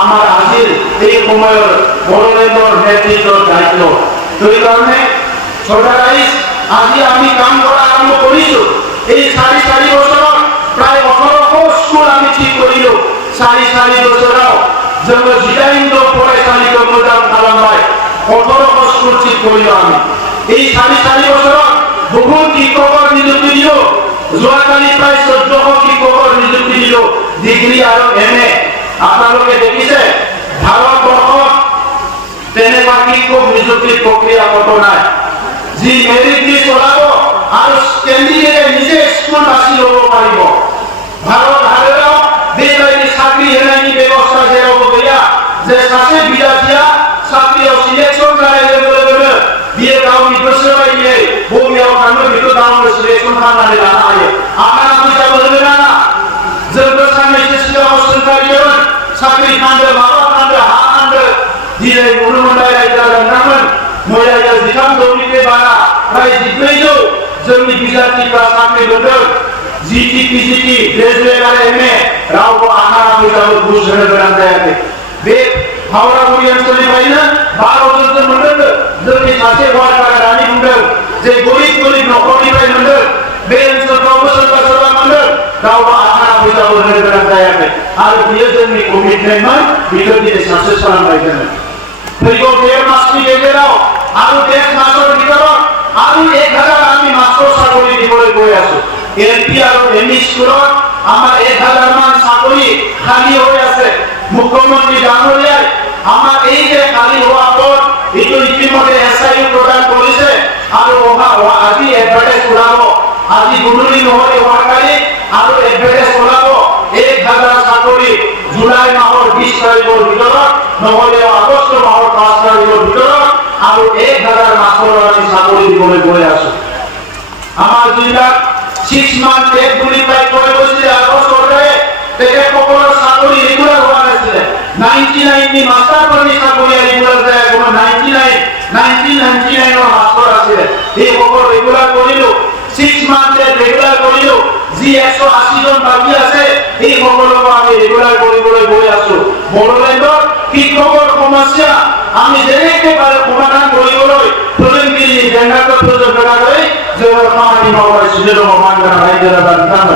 আমাৰ আজিৰ এই সময়ৰ বড়োলেণ্ডৰ নেতৃত্বৰ দায়িত্ব। সেই কাৰণে ছোটা ৰাইজ আজি আমি কাম কৰা আৰম্ভ কৰিছো। এই 4 বছৰত প্ৰায় 1800 স্কুল আমি ঠিক কৰিলো। 4 বছराव जोङो 18 फरायसालिखौ मोजां खालामबाय। 1800 स्कुल ঠিক কৰিলো আমি। এই 4 বছৰত বহুত শিক্ষকৰ নিযুক্তি দিলো। যোৱাকালি প্ৰায় 1400 শিক্ষকৰ নিযুক্তি দিলো, ডিগ্ৰী আৰু MA। আপোনালোকে দেখিছে ভাৰতবৰ্ষত তেনেকুৱা শিক্ষক নিযুক্তিৰ প্ৰক্ৰিয়া কতো নাই। যি মেৰিট লিষ্ট ওলাব আৰু কেণ্ডিডেটে নিজে স্কুল বাছি ল'ব পাৰিব। ভাৰত হাৰেৰাও বেবাইনি চাকৰি হেৰাইনি ব্যৱস্থা যেৰাব গয়া যে সাথে বিদ্যাৰ্থীয়া চাকৰিयाव সিলেকশन जानाय लोगो बियो गावनि गोसो बायदियै बबेयाव थाङो बेखौ गावनो सिलेक्शन खालामनानै लानो हायो। आंहा फैसाबो होनो नाङा। जोंबो साननैसो सिगाङाव सोंखारियोमोन साख्रि खान्दो माबा खान्दो हा खान्दो दिनै नुनो मोनबाय रायजो राजामोन मैया 13,000 बारा प्राय 14,000 जोंनि बिद्यार्थीफ्रा साख्रि मोनदों। GT PGT ग्रेजुवेट आरो MA रावबो आंहा फैसाबो घुस होनो गोनां जायाखै। बे हावरामुरि ओनसोलनिफ्रायनो 12 जन मोनदों। जोंनि सासे वार्डारा दानि बुंदों जे गरिब न'खरनिफ्राय मोनदों। बे ओनसोलफ्रावबो सोरबा मोनदों। रावबो आंहा फैसाबो होनो गोनां जायाखै आरो बियो जोंनि कमिटमेन्टमोन। बेखौ दिनै साक्सेस खालामबाय जोङो। फैगौ 1.5 मासनि गेजेराव आरो 1.5 मासৰ ভিতৰত আৰু 1000 আমি মাষ্টৰ চাকৰি দিবলৈ গৈ আছো। LP আৰু ME স্কুলত আমাৰ 1000 মান চাকৰি খালী হৈ আছে। মুখ্যমন্ত্ৰী ডাঙৰীয়াই আমাৰ এই যে খালী হোৱা পদ এইটো ইতিমধ্যে SIU প্ৰদান কৰিছে আৰু আজি এডভাৰটাইজ ওলাব। আজি গুৰুলি নহলে হোৱাকালি আৰু এডভাৰটাইজ ওলাব। 1000 চাকৰি জুলাই মাহৰ 20 তাৰিখৰ ভিতৰত নহলে আগষ্ট মাহৰ 5 তাৰিখৰ ভিতৰত আৰু 1000 মাষ্টৰৰ আমি চাকৰি দিবলৈ গৈ আছো। আমাৰ জিলাত 6 মান্থ টেট বুলি প্ৰায় কৈ গৈছিলে আগষ্ট চৰকাৰে। তেখেতসকলৰ চাকৰি ৰেগুলাৰ হোৱা নাছিলে। 99 মাষ্টাৰ কৰ্মী চাকৰি ৰেগুলাৰ যায়। কোনো 1999 মাষ্টৰ আছিলে। এই সকল ৰেগুলাৰ কৰিলো। 6 মান্থ ৰেগুলাৰ কৰিলো। যি 180 জন বাকী আছে এই সকলক আমি ৰেগুলাৰ কৰিবলৈ গৈ আছো। বড়োলেণ্ডৰ শিক্ষকৰ সমস্যা আমি যেনেকৈ পাৰো সমাধান কৰিবলৈ ফলংগিৰি জেংগাটো প্ৰযোজনা কৰি जोङो खामानि मावगासिनो दङ। मानगोनां रायजो राजा बिथांमोन।